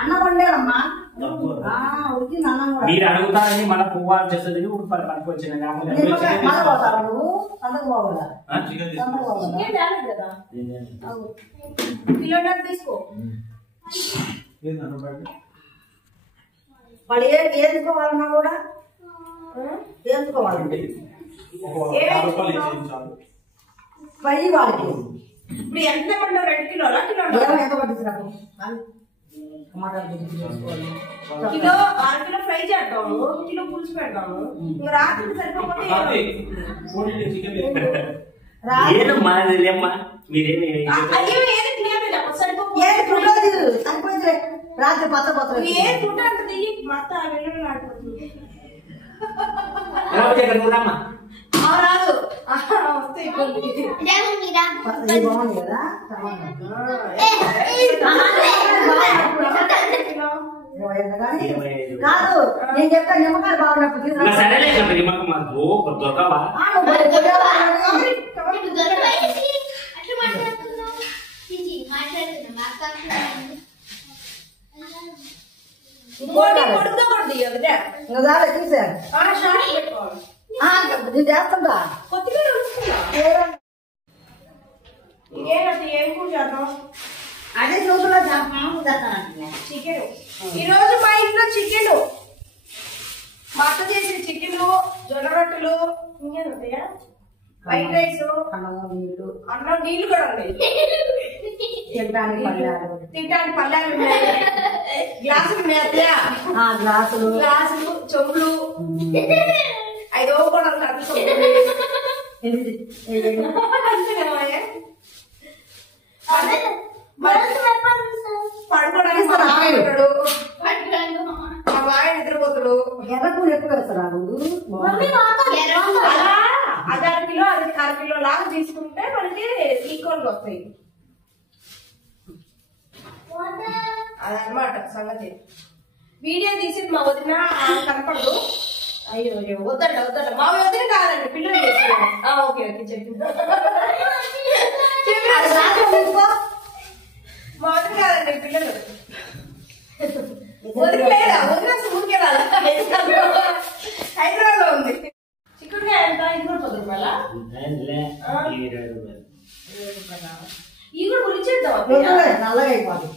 అన్నం వండారమ్మా ఉడికింది అన్నం కూడా. మీరు అడుగుతారని మన పువ్వాలు చేస్తుంది పట్టుకొచ్చిన పోతావా నువ్వు సంతకు పోవాలా కిలోన్నర తీసుకో. వాడు వేసుకోవాలన్నా కూడా వేసుకోవాలండి పై వాడికి. ఇప్పుడు ఎంత పడ్డావు? 2 కిలోలా ఎంత పట్టించినాకు కిలో 6 కిలో ఫ్రై చేద్దాము, కిలో పులుసు పెడదాము. ఇంకా రాత్రి సరిపోతే రాత్రి పత్త పత్ర ఏ ఫుడ్ అంటది మత వెళ్ళడం నాటుకుంటుంది రాదు వస్తే ఇబ్బంది. బాగుంది కదా కాదు నేను చెప్తాను నిమ్మకాయలు బాగున్నప్పుడు నేను చేస్తుందా కొద్దిగా ఇంకేనంటే ఏం కూడా చేద్దాం. అదే చూపులో చికెన్ ఈ రోజు మా ఇంట్లో చికెన్, మా అత్త చేసిన చికెన్, జొన్న రొట్టెలు, ఇంకేంటాయా వైట్ రైస్, అన్నం నీళ్లు కూడా ఉన్నాయి. తినడానికి పళ్ళాలు ఉన్నాయి, గ్లాసులు ఉన్నాయి, గ్లాసులు చెవులు 5 కూడా పడుకోవడానికి మా బాగా నిద్రపోతాడు. ఎర్రకూర ఎక్కువ వేస్తారా అది 1/2 కిలో అది 1/2 కిలో లాగా తీసుకుంటే మనకి ఈక్వల్ గా వస్తాయి. అదనమాట సంగతి. వీడియో తీసి మా వదిన కనపడదు. అయ్యో వద్దంట మా వదిన కాదండి, పిల్లలు చేస్తున్నాను. ఓకే చెప్పింది మా వదిన కాదండి, పిల్లలు. వదిలేదా వదిన ఊరికే రాదా, హైదరాబాద్ లో ఉంది. చిక్కుడుగా ఎంత? 10 రూపాయల ఇవి కూడా ఉరిచేద్దాం, నల్లగా అయిపోతుంది.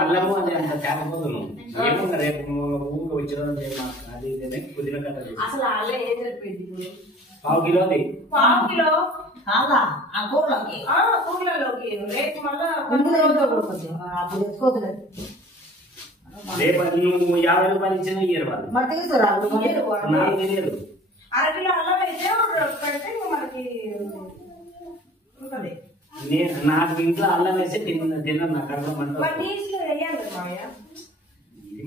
అల్లము అది అంత తేకపోతున్నాను ఏమన్నా రేపు ఊరికి వచ్చిన అది కుదిన కట్ట అసలు అల్లే ఏం సరిపోయింది? 1/2 కిలోది 1/2 కిలో కాదా ఆ కూరలోకి కూరలోకి రేపు మళ్ళా అప్పుడు తెచ్చుకోవద్దులేదు. రేపు నువ్వు 50 రూపాయలు ఇచ్చిన 20 మరి తీసుకురాదు. 1/2 కిలో అల్లం అయితే పెడితే మనకి ఉంటది. నాకు ఇంట్లో అల్లం వేస్తే తిన్నాను నా కడుపు మంట.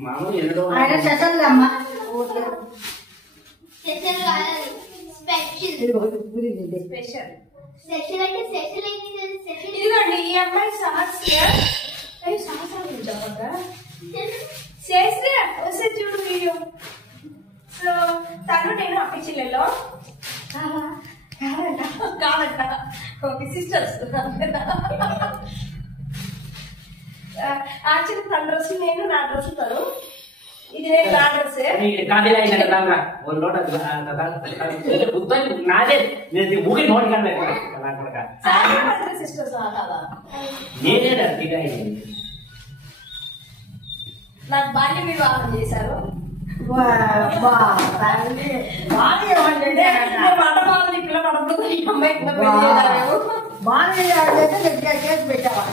మామూలు ఎన్నడో ఇదిగోండి ఈ అమ్మాయి వస్తే చూడు వీడియో. సో తను నేను అప్పించిల్లలో కాదంట ఓకే సిస్టర్స్. యాక్చువల్లీ తన డ్రెస్ నేను, నా డ్రెస్ తను. ఇది నేను నా డ్రెస్ నాదే ఊరి నోటి సిస్టర్స్ కాదా? నేనే నాకు బాల్య వివాహం చేశారు. కేసు పెట్టావా?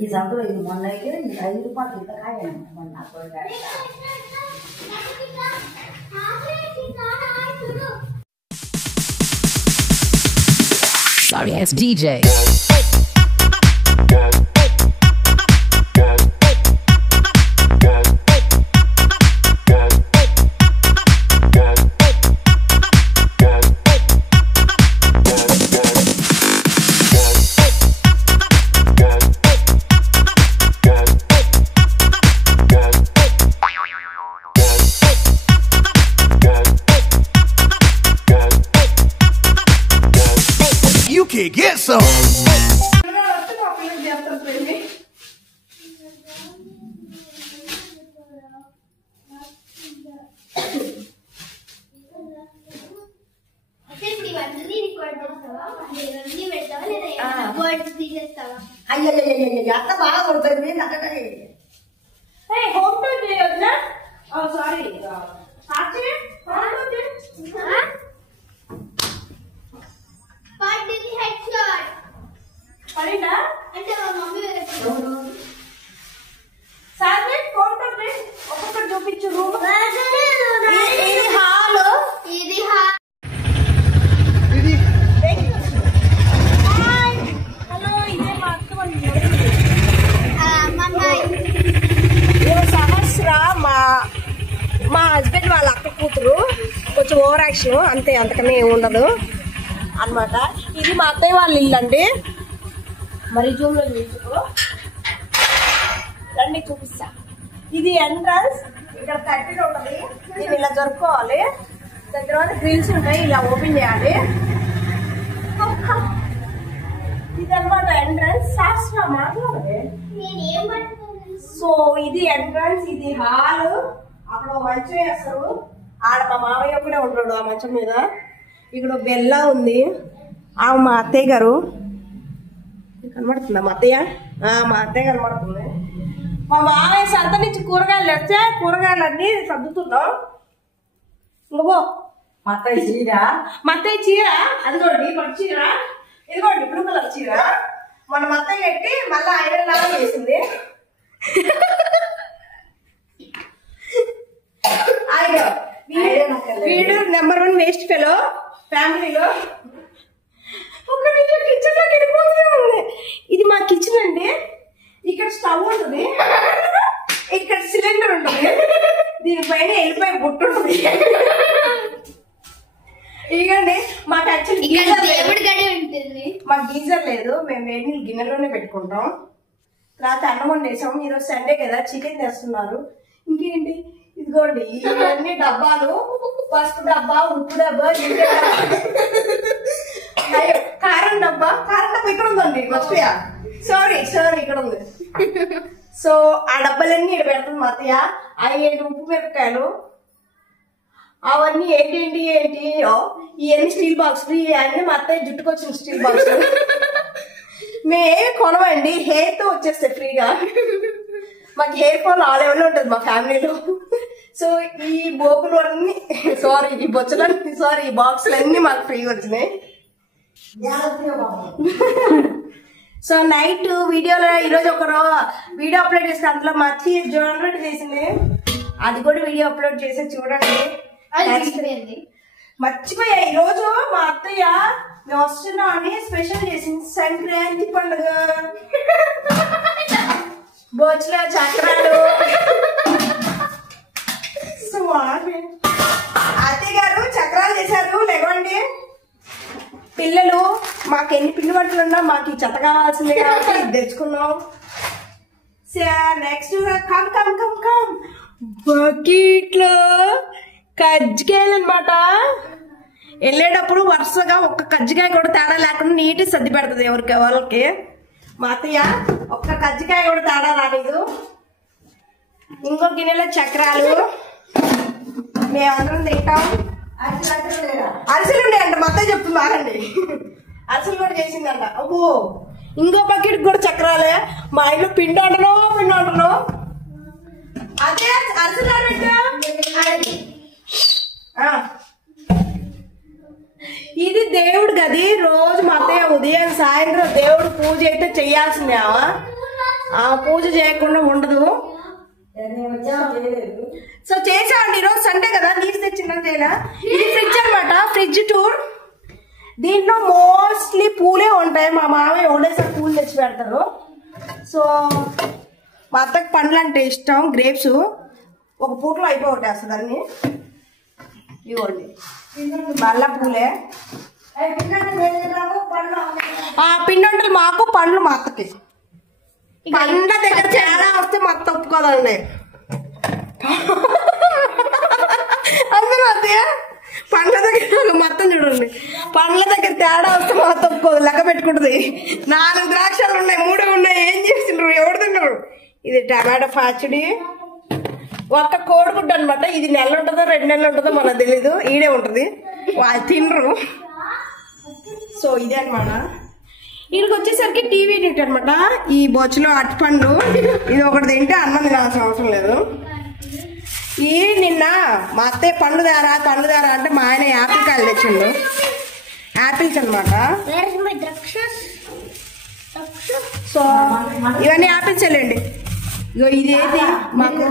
ఈ సంతలో ఇది మొన్న 5 రూపాయలు ఇంత కాయ మొన్న Sorry ass DJ. Okay, get some. అయ్యో అత్త బాగా కొడుతుంది అక్కడ హోమ్ టూర్ చేయొద్దా? సారీ పడిందా అంటే మా మమ్మీ సార్ హోమ్ టూర్ ఒక్కొక్కటి చూపించు రూమ్. ఇది హాల్. ఇది హలో ఇదే మా అక్క సహస్ర మా హస్బెండ్ వాళ్ళ అక్క కూతురు. కొంచెం ఓవర్ యాక్షన్ అంతే, అంతకనే ఏమి ఉండదు అన్నమాట. ఇది మా అత్తయ్య వాళ్ళ ఇల్లు అండి. మరి జూమ్లో చూసుకో రండి చూపిస్తా. ఇది ఎంట్రన్స్. ఇక్కడ కట్టెలు ఉంటుంది, దీన్ని ఇలా జరుపుకోవాలి. దాని తర్వాత గ్రిల్స్ ఉంటాయి, ఇలా ఓపెన్ చేయాలి. ఇదన్నమాట ఎంట్రన్స్. శాస్త్ర మాట్లాడే. నేను ఏం పట్టుకోలేదు. సో ఇది ఎంట్రన్స్, ఇది హాల్. అక్కడ మంచం వేస్తారు, ఆడ మా మామయ్య కూడా ఉంటాడు ఆ మంచం మీద. ఇక్కడ బెల్ల ఉంది, ఆమె మా అత్తయ్య గారు కనబడుతుందా? మా అత్తయ్య మా అత్తయ్య కనబడుతుంది. మా మామయ్య సంత నుంచి కూరగాయలు తెస్తే కూరగాయలన్నీ సర్దుతున్నాం. ఇంకో మా అత్తయ్య చీర, మా అత్తయ్య చీర అదిగోండి, పట్టు చీర. ఇదిగోండి బ్లూ కలర్ చీర. మన మా అత్తయ్య కట్టి మళ్ళీ ఐరన్ లాగా చేసింది. వీడు నెంబర్ 1 వేస్ట్ ఫెలో ఫ్యామిలీలో. ఒక నిమిషం కిచెన్ లోకి వెళ్ళిపోతూనే ఉంది. ఇది మా కిచెన్ అండి. ఇక్కడ స్టవ్ ఉంటుంది, ఇక్కడ సిలిండర్ ఉంటుంది, దీనిపైన వెళ్ళిపోయి బుట్టు ఉంటుంది. ఇదిగండి మాకు యాక్చువల్లీ దేవుడి గడి ఉంటుంది. మాకు గీజర్ లేదు, మేము వేడి గిన్నెలోనే పెట్టుకుంటాం. రాత్రి అన్నం వండేసాం. ఈరోజు సండే కదా, చికెన్ తెస్తున్నారు. ఇంకేంటి ఇదిగోండి ఇవన్నీ డబ్బాలు. పసుపు డబ్బా, ఉప్పు డబ్బా, అయ్యో కారం డబ్బా. కారం డబ్బా ఇక్కడ ఉందండి, మర్చిపోయా. సారీ ఇక్కడ ఉంది. సో ఆ డబ్బాలన్నీ ఇక్కడ పెడుతుంది మా అత్తయ్య. అవి ఏంటి ఉప్పు మిరపకాయలు, అవన్నీ ఏంటి ఇవన్నీ స్టీల్ బాక్స్. అన్ని మా అత్తయ్య జుట్టుకొచ్చిన స్టీల్ బాక్స్. మేమేమి కొనవండి, హెయిర్ తో వచ్చేస్తాయి ఫ్రీగా. మాకు హెయిర్ ఫాల్ ఆ లెవెల్లో ఉంటుంది మా ఫ్యామిలీలో. సో ఈ బోకులు అన్ని ఈ బొచ్చలన్నీ ఈ బాక్సులన్నీ మాకు ఫ్రీగా వచ్చినాయి. సో నైట్ వీడియోలో ఈరోజు ఒక వీడియో అప్లోడ్ చేస్తే అందులో మా అత్తయ్య జోనరేట్ చేసింది. అది కూడా వీడియో అప్లోడ్ చేసి చూడండి. మర్చిపోయా, ఈరోజు మా అత్తయ్య మేము వస్తున్నాం అని స్పెషల్ చేసింది. సంక్రాంతి పండుగ బొచ్చుల చక్రాలు. సో అత్తయ్య గారు చక్రాలు చేశారు. లేవండి పిల్లలు, మాకు ఎన్ని పిండి వంటలు ఉన్నా మాకు ఈ చెత్త కావాల్సిందే కాబట్టి ఇది తెచ్చుకున్నాం. నెక్స్ట్ కమ్ బకెట్లో కజ్జికాయలు అనమాట. వెళ్ళేటప్పుడు వరుసగా ఒక్క కజ్జికాయ కూడా తేడా లేకుండా నీట్ సర్ది పెడుతుంది ఎవరికి వాళ్ళకి. మా అత్తయ్య ఒక్క కజ్జికాయ కూడా తేడా రాలేదు. ఇంకో గిన్నెలో చక్రాలు మేమందరం తింటాం. అరిసెలు ఉన్నాయంట, మా అత్తయ్య చెప్తుంది మారండి. అరిసెలు కూడా చేసిందంట. అబ్బో ఇంకో బకెట్ కూడా చక్రాలే. మా ఇంట్లో పిండి వంటను అదే అరిసెలు ఇది దేవుడు గది. రోజు మా అత్తయ్య ఉదయం సాయంత్రం దేవుడు పూజ అయితే చెయ్యాల్సిందే. ఆ పూజ చేయకుండా ఉండదు. సో చేసామండి. ఈరోజు సండే కదా, నీరు తెచ్చిందని చేయలే. ఇది ఫ్రిడ్జ్ అనమాట, ఫ్రిడ్జ్ టూర్. దీంట్లో మోస్ట్లీ పూలే ఉంటాయి. మా మామయ్య ఒకటేసారి పూలు తెచ్చి పెడతారు. సో మా అత్తకి పండ్లు అంటే ఇష్టం. గ్రేప్స్ ఒక పూటలో అయిపోగొట్టేస్తుంది అన్ని. ఇవ్వండి మళ్ళా పూలే. పిండి వంటలు మాకు, పండ్లు మా అత్తకి. పండ్ల దగ్గర చాలా వస్తే మా అత్త ఒప్పుకోదండి. అందరూ అత్తయ్య పండ్ల దగ్గర మొత్తం చూడండి, పండ్ల దగ్గర తేడా వస్తే మాత్రం లెక్క పెట్టుకుంటుంది. 4 ద్రాక్షలు ఉన్నాయి, 3 ఉన్నాయి. ఏం చేస్తుండ్రు? ఎవరు తిన్నారు? ఇది టమాటో పచ్చడి, ఒక్క కోడిగుడ్డు అనమాట. ఇది నెల ఉంటుందో 2 నెలలు ఉంటుందో మనకు తెలీదు. ఈడే ఉంటుంది, వాళ్ళు తినరు. సో ఇదే అనమాట. వీళ్ళకి వచ్చేసరికి టీవీ యూనిట్ అనమాట. ఈ బొచ్చులో అరటిపండు ఇది ఒకటి తింటే అన్నం తినాల్సిన అవసరం లేదు. ఈ నిన్న మా అత్తయ్య పండు దారా అంటే మా ఆయన యాపిల్ కాయలు తెచ్చిండు. యాపిల్స్ అనమాట. సో ఇవన్నీ యాపిల్స్ వెళ్ళండి. ఇగో ఇదేంటి మాకు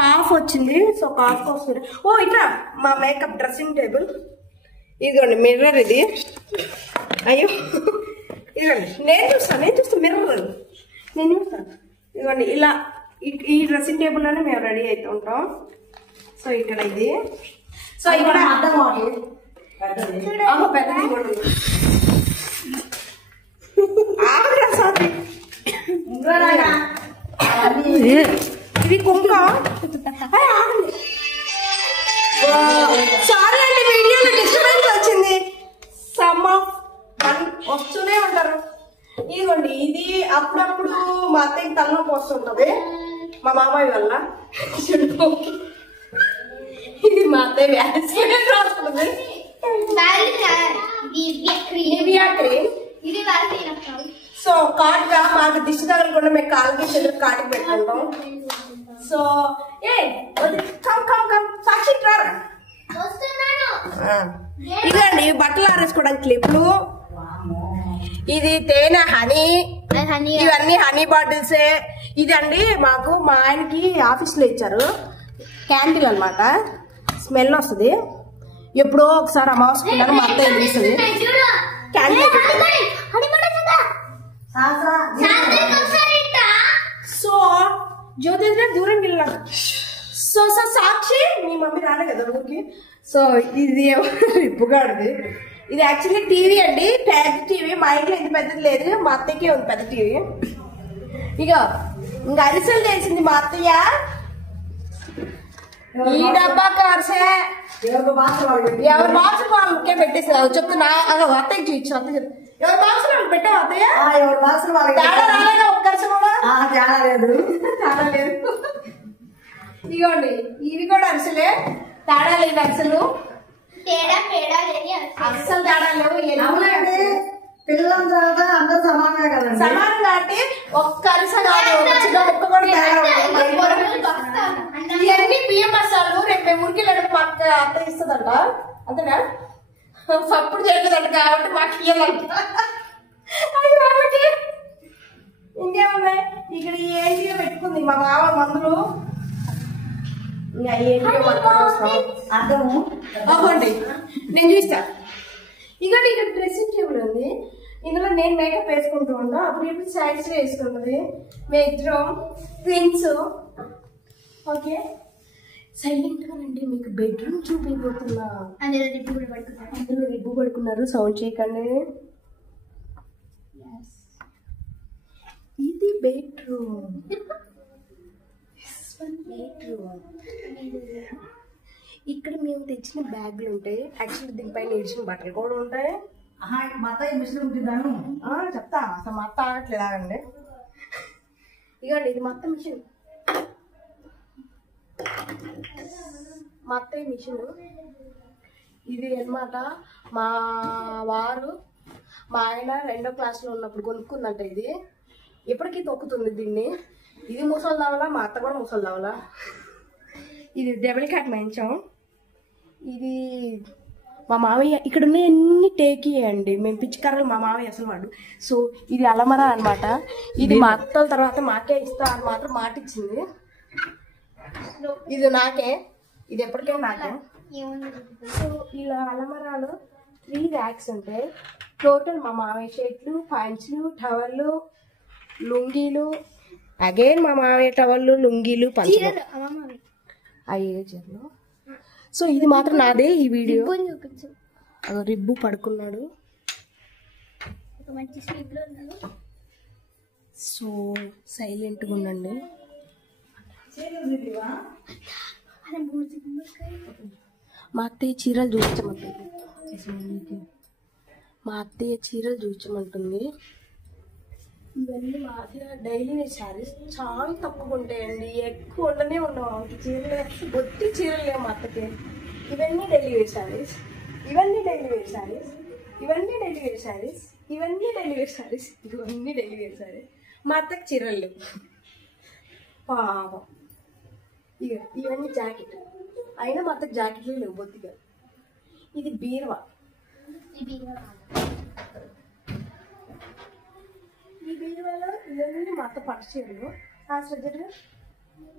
కాఫ్ వచ్చింది. సో కాఫ్ వస్తుంది. ఓ ఇట్లా మా మేకప్ డ్రెస్సింగ్ టేబుల్. ఇదిగోండి మిర్రర్ ఇది. అయ్యో ఇదిగోండి నేను చూస్తాను మిర్రర్ నేను చూస్తాను. ఇదిగోండి ఇలా ఈ డ్రెస్సింగ్ టేబుల్లోనే మేము రెడీ అవుతూ ఉంటాం. సో ఇక్కడ ఇది. సో ఇక్కడ పెద్దది ఇది కుంక. సారీ అండి, వీడియోలో డిస్టర్బెన్స్ వచ్చింది. వస్తూనే ఉంటారు. ఇదిగోండి ఇది అప్పుడప్పుడు మా అత్తయ్యకి తలనొప్పి వస్తుంటది మా మామయ్య వల్ల. ఇది మా అత్తయ్య వ్యాక్సిన్ రాస్తుంది. సో కాటుగా మాకు దిష్టి తగలకుండా మేము కాళ్ళకి చేతులకు కాటుకు పెట్టుకుంటాం. సో సాక్షి రారా. ఇదండి బట్టలు ఆరేసుకోవడానికి క్లిప్లు. ఇది తేనె హనీ, ఇవన్నీ హనీ బాటిల్సే. ఇదండి మాకు మా ఆయనకి ఆఫీస్ లో ఇచ్చారు క్యాంటీన్ అనమాట. స్మెల్ వస్తుంది. ఎప్పుడో ఒకసారి అమావాస్యకున్నారు మా అత్తయ్య తీస్తుంది క్యాంటీన్. సో జ్యోతి దూరం వెళ్ళా. సో సాక్షి మీ మమ్మీ రాలే కదా ఊరికి. సో ఇది రిప్పుగాడిది. ఇది యాక్చువల్లీ టీవీ అండి, పెద్ద టీవీ. మా ఇంట్లో ఇంత పెద్దది లేదు, మా అత్తయ్యకే ఉంది పెద్ద టీవీ. ఇక ఇంకా అరిసెలు చేసింది మా అత్తయ్య. ఈ డబ్బా కార్సే ఎవరి బాక్స్ వాళ్ళకే పెట్టేసి చెప్తున్నా. అత్తయ్య చూపించు. అత్తయ్య ఎవరి బాక్స్ వాళ్ళు పెట్టావు అత్తయ్య? ఎవరి బాక్స్ తేడా రాలేదా? ఒక్క అరిసె కూడా తేడా లేదు. ఇదిగోండి ఇవి కూడా అరిసెలే. తేడా లేదు అరిసెలు, అస్సలు తేడా లేవు. పిల్లల తర్వాత అందరూ సమానంగా కదా, సమానం కాబట్టి ఒక్క అరిసె కాదు, చిన్న ముక్క కూడా తేడా. ఇవన్నీ బియ్యం మసాలు. రేపు మేము ఊరికి వెళ్ళడం మాకు అత్త ఇస్తుందంట. అంతేనా? అప్పుడు జరుగుతుందంట కాబట్టి మాకు ఇయ్యాలంట. ఇంకేమున్నాయి ఇక్కడ ఏంటిగా పెట్టుకుంది మా మామ మందులు. ఇంకా అర్థము అవ్వండి నేను చూస్తా. ఇక్కడ డ్రెస్సింగ్ టేబుల్ ఉంది. ఇందులో నేను మేకప్ వేసుకుంటూ ఉంటా. అప్పుడు ఇప్పుడు సైడ్స్ వేసుకుంటుంది. మేము ఇద్దరం ట్విన్స్. ఓకే సైలెంట్ గా రండి. మీకు బెడ్రూమ్ చూపించబోతున్నా. అందులో రిబ్బు పడుకున్నారు. సౌండ్ చేయకండి. ఇది బెడ్రూమ్. ఇక్కడ మేము తెచ్చిన బ్యాగులు ఉంటాయి. యాక్చువల్లీ దీనిపైన ఇడిచిన బట్టలు కూడా ఉంటాయి. చెప్తా అసలు మా అత్త ఆగట్లేదు. ఆగండి. ఇకండి ఇది మొత్తం మిషన్. మా అత్తయ్య మిషన్ ఇది అన్నమాట. మా వారు మా ఆయన 2వ క్లాస్లో ఉన్నప్పుడు కొనుక్కుందంట. ఇది ఎప్పటికీ తొక్కుతుంది దీన్ని. ఇది ముసలి దావలా, మా అత్త కూడా ముసలి దావలా. ఇది డబుల్ కాట్ మంచం. ఇది మా మావయ్య. ఇక్కడ ఉన్న ఎన్ని టేకీ అండి. మేము పిచ్చికర్రలు మా మావయ్య అసలు వాడు. సో ఇది అలమరా అనమాట. ఇది మా అత్తల తర్వాత మాకే ఇస్తా అని మాత్రం మాట ఇచ్చింది. ఇది నాకే, ఇది ఎప్పటికైనా నాకే. సో ఇలా అలమరాలు 3 ర్యాక్స్ ఉంటాయి. టోటల్ మా మావయ్య షర్ట్లు, ప్యాంట్స్లు, టవళ్ళు, లుంగీలు. అగైన్ మా మావయ్య టవళ్ళు, లుంగీలు, పంచలు, అయ్యే చీరలు. సో ఇది మాత్రం నాదే. ఈ వీడియో అదో రిబ్బు పడుకున్నాడు. సో సైలెంట్గా ఉండండి. మా అత్తయ్య చీరలు చూపించమంటారు. మా అత్తయ్య చీరలు చూపించమంటుంది. ఇవన్నీ మా అత్తయ్య డైలీ వేర్ శారీస్ చాలా తక్కువ ఉంటాయండి, ఎక్కువ ఉండనే ఉండవు. అంత చీరలు ఒత్తి చీరలు లేవు మా అత్తకి. ఇవన్నీ డైలీ వేర్ శారీస్, ఇవన్నీ డైలీ వేర్ శారీస్, ఇవన్నీ డైలీ వేర్ శారీస్, ఇవన్నీ డైలీ వేర్ శారీస్, ఇవన్నీ డైలీ వేర్ శారీస్. మా అత్తకి చీరలు లేవు పాపం. ఇవన్నీ జాకెట్, అయినా మా అత్తకి జాకెట్లు లేవు బొత్తిగా. ఇది బీరువా. ఈ బీరువాలో ఇవన్నీ మా అత్త పట్టు చీరలు.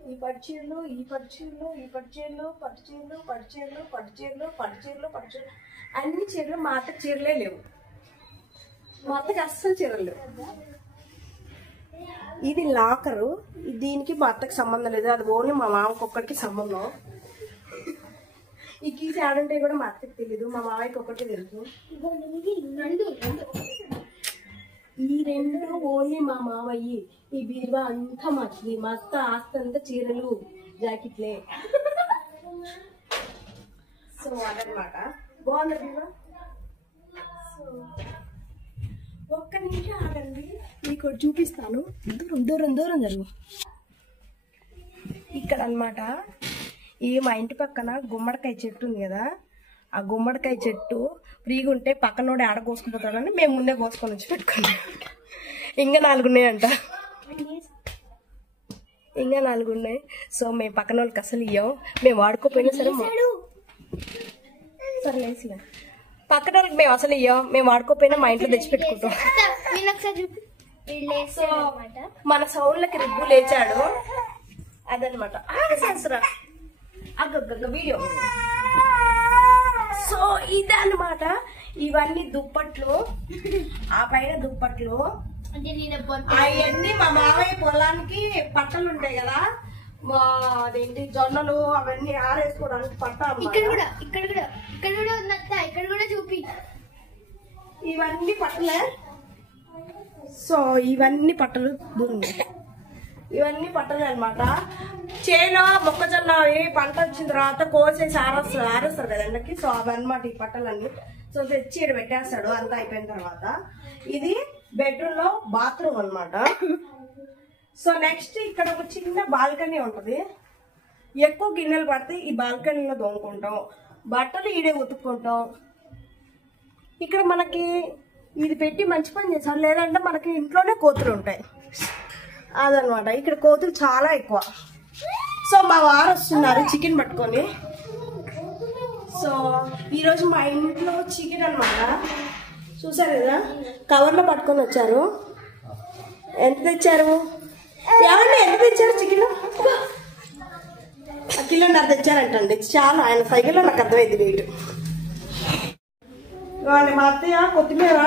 ఈ పట్టు చీరలు, ఈ పట్టు చీరలు, ఈ పట్టు చీరలు, పట్టు చీరలు, పట్టు చీరలు, పట్టు చీరలు, పట్టు చీరలు, పట్టు చీరలు, అన్ని చీరలు. మా అత్తకి చీరలే లేవు, మా అత్తకి అస్సలు చీరలు లేవు. ఇది లాకరు, దీనికి మా అత్తకి సంబంధం లేదు, అది ఓన్లీ మా మామకి ఒక్కడికి సంబంధం. ఈ కీస్ ఆడుంటే కూడా మా అత్తకి తెలీదు, మా మామయ్యకి ఒక్కటే తెలుసు. ఈ రెండు ఓన్లీ మా మామయ్యి. ఈ బీరువా అంతా మాది. మా అత్త ఆస్తి అంతా చీరలు జాకెట్లే. సో అదనమాట. బాగుంది బీరువా. సో ఒక్క నిమిషం ఆగండి, మీకు చూపిస్తాను. దూరం దూరం దూరం జరుగు. ఇక్కడ అన్నమాట ఈ మా ఇంటి పక్కన గుమ్మడికాయ చెట్టు ఉంది కదా, ఆ గుమ్మడికాయ చెట్టు ఫ్రీగా ఉంటే పక్కనోడే ఆడ కోసుకుపోతాడని మేము ముందే కోసుకొని వచ్చి పెట్టుకున్నాం. ఇంకా 4 ఉన్నాయంట, ఇంకా 4 ఉన్నాయి. సో మేము పక్కన వాళ్ళకి అసలు ఇవ్వం, మేము వాడుకోపోయినా సరే సర్లేసి పక్కన వాళ్ళకి మేము అసలు ఇవ్వం, మేము వాడుకోపోయినా మా ఇంట్లో తెచ్చి పెట్టుకుంటాం. సో మన సౌండ్లకి రిబ్బు లేచాడు అదనమాట. వీడియో. సో ఇదన్నమాట. ఇవన్నీ దుప్పట్లు, ఆ పైన దుప్పట్లు అవన్నీ మా మామయ్య పొలానికి పట్టలు ఉంటాయి కదా, అదేంటి జొన్నలు అవన్నీ ఆరేసుకోవడానికి పట్ట. ఇక్కడ కూడా చూపి. ఇవన్నీ పట్టలే. సో ఇవన్నీ పట్టలు దూరం, ఇవన్నీ పట్టలే అనమాట. చేలో మొక్కజొన్న పంట వచ్చిన తర్వాత కోసేసి ఆరేస్తారు కదా ఎండకి. సో అవన్నమాట ఈ పట్టలన్నీ. సో తెచ్చి ఇక్కడ పెట్టేస్తాడు అంతా అయిపోయిన తర్వాత. ఇది బెడ్రూమ్ లో బాత్రూమ్ అనమాట. సో నెక్స్ట్ ఇక్కడ ఒక చిన్న బాల్కనీ ఉంటుంది. ఎక్కువ గిన్నెలు పడితే ఈ బాల్కనీలో దోముకుంటాం, బట్టలు ఈడే ఉతుక్కుంటాం. ఇక్కడ మనకి ఇది పెట్టి మంచి పని చేస్తారు, లేదంటే మనకి ఇంట్లోనే కోతులు ఉంటాయి అదనమాట. ఇక్కడ కోతులు చాలా ఎక్కువ. సో మా వారు వస్తున్నారు చికెన్ పట్టుకొని. సో ఈరోజు మా ఇంట్లో చికెన్ అనమాట. చూసారు కదా, కవర్లో పట్టుకొని వచ్చారు. ఎంత తెచ్చారు? ఏమన్నా ఎంత తెచ్చారు చికెన్? 1.5 కిలో తెచ్చారంటండి. చాలా ఆయన సైకిల్లో నాకు అర్థమైంది వెయిట్. మా అత్తయ్య కొత్తిమీర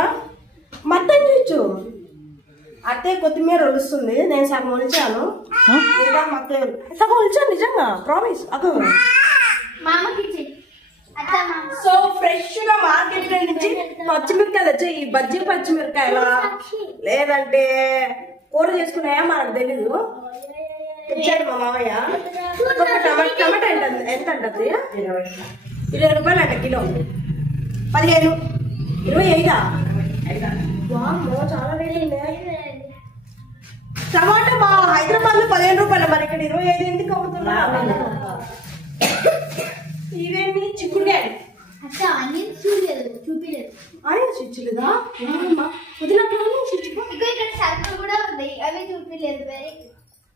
మట్టని చూచు. అత్తయ్య కొత్తిమీర ఒలుస్తుంది, నేను సగం ఒలిచాను. సగం ఒలిచాను నిజంగా, ప్రామిస్. అగో సో ఫ్రెష్ గా మార్కెట్ నుంచి పచ్చిమిరకాయలు వచ్చాయి. ఈ బజ్జీ పచ్చిమిరకాయలా లేదంటే కూర చేసుకున్నాయా మనకు తెలీదు. తెచ్చాడు మా మామయ్య. టమాటా ఎంత అంటది? 20 రూపాయలు అంట కిలో. 15, 25. చాలా రేట్. టమాటా మా హైదరాబాద్ లో 15 రూపాయలు, మరి ఇక్కడ 25 ఎందుకు అమ్ముతున్నా? ఇవేమి చిక్కుడుకాయలు. చూపించలేదా? సరుకులు కూడా ఉన్నాయి, అవి చూపించలేదు.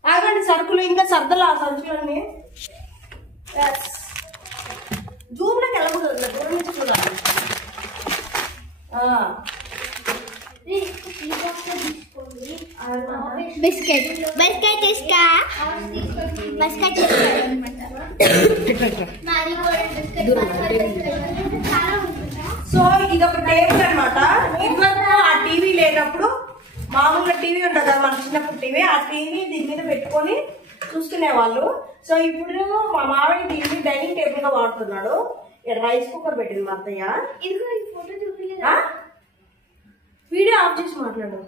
ఆగండి, సరుకులు ఇంకా సర్దలా సరుకులన్నీ. జూమ్లోకి వెళ్ళకూడదు, దూరం నుంచి చూడాలి. బిస్కెట్ ఇస్కా బిస్కెట్ సో ఇది ఒక టేబుల్ అనమాట. ఇదివరకు ఆ టీవీ లేనప్పుడు మామూలుగా టీవీ ఉంటుంది కదా మన చిన్నప్పుడు టీవీ, ఆ టీవీ దీని మీద పెట్టుకొని చూసుకునే వాళ్ళు. సో ఇప్పుడు మా మామయ్య దీన్ని డైనింగ్ టేబుల్ గా వాడుతున్నాడు. ఇక్కడ రైస్ కుక్కర్ పెట్టింది మా అత్తయ్య. వీడియో ఆఫ్ చేసి మాట్లాడు.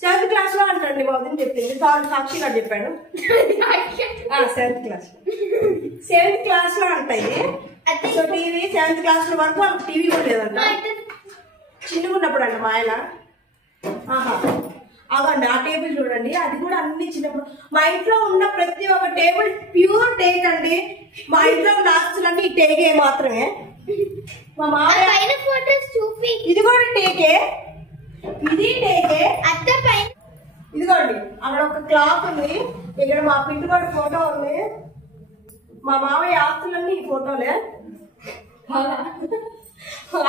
7th క్లాస్ లో అంటండి మా వదిన చెప్పింది, సాక్షి గారు చెప్పాడు. 7th క్లాస్ లో అంటాయి. సో టీవీ 7th క్లాస్ లో వరకు వాళ్ళకి టీవీ కూడా లేదంట. చిన్నగా ఉన్నప్పుడు అండి మా ఆయన. ఆహా అవండి ఆ టేబుల్ చూడండి, అది కూడా అన్ని చిన్నప్పుడు. మా ఇంట్లో ఉన్న ప్రతి ఒక్క టేబుల్ ప్యూర్ టేక్ అండి. మా ఇంట్లో ఉన్న ఆస్తులన్నీ ఈ టేకే మాత్రమే. మా మామయ్య ఫోటోస్ చూపి. ఇది కూడా టేకే, ఇది టేకే. అత్త పైన ఇదిగోండి అక్కడ ఒక క్లాక్ ఉంది, ఇక్కడ మా పిండుగోడు ఫోటో ఉంది. మా మామయ్య ఆస్తులన్నీ ఈ ఫోటోలే.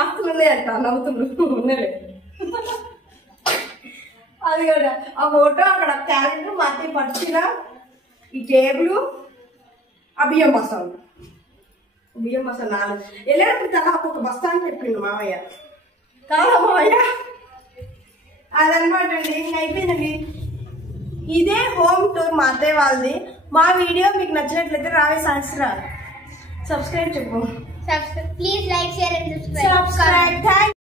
ఆస్తులు ఉన్నాయంట, నవ్వుతున్నారు ఉన్నలే. అది కూడా ఆ ఫోటో, అక్కడ క్యాలెండర్, మా అత్తయ్య పట్టిన ఈ టేబుల్, ఆ బియ్యం బస్తాలు. బియ్యం బస్తాలు 4 వెళ్ళేటప్పుడు తలా ఒక బస్తా అని చెప్పిండు మామయ్య. కాదా మామయ్య? అదనమాట అండి, అయిపోయిందండి. ఇదే హోమ్ టూర్ మా అత్తయ్య వాళ్ళది. మా వీడియో మీకు నచ్చినట్లయితే రావే సహస్రా సబ్స్క్రైబ్ చెప్పు. Please like share and subscribe.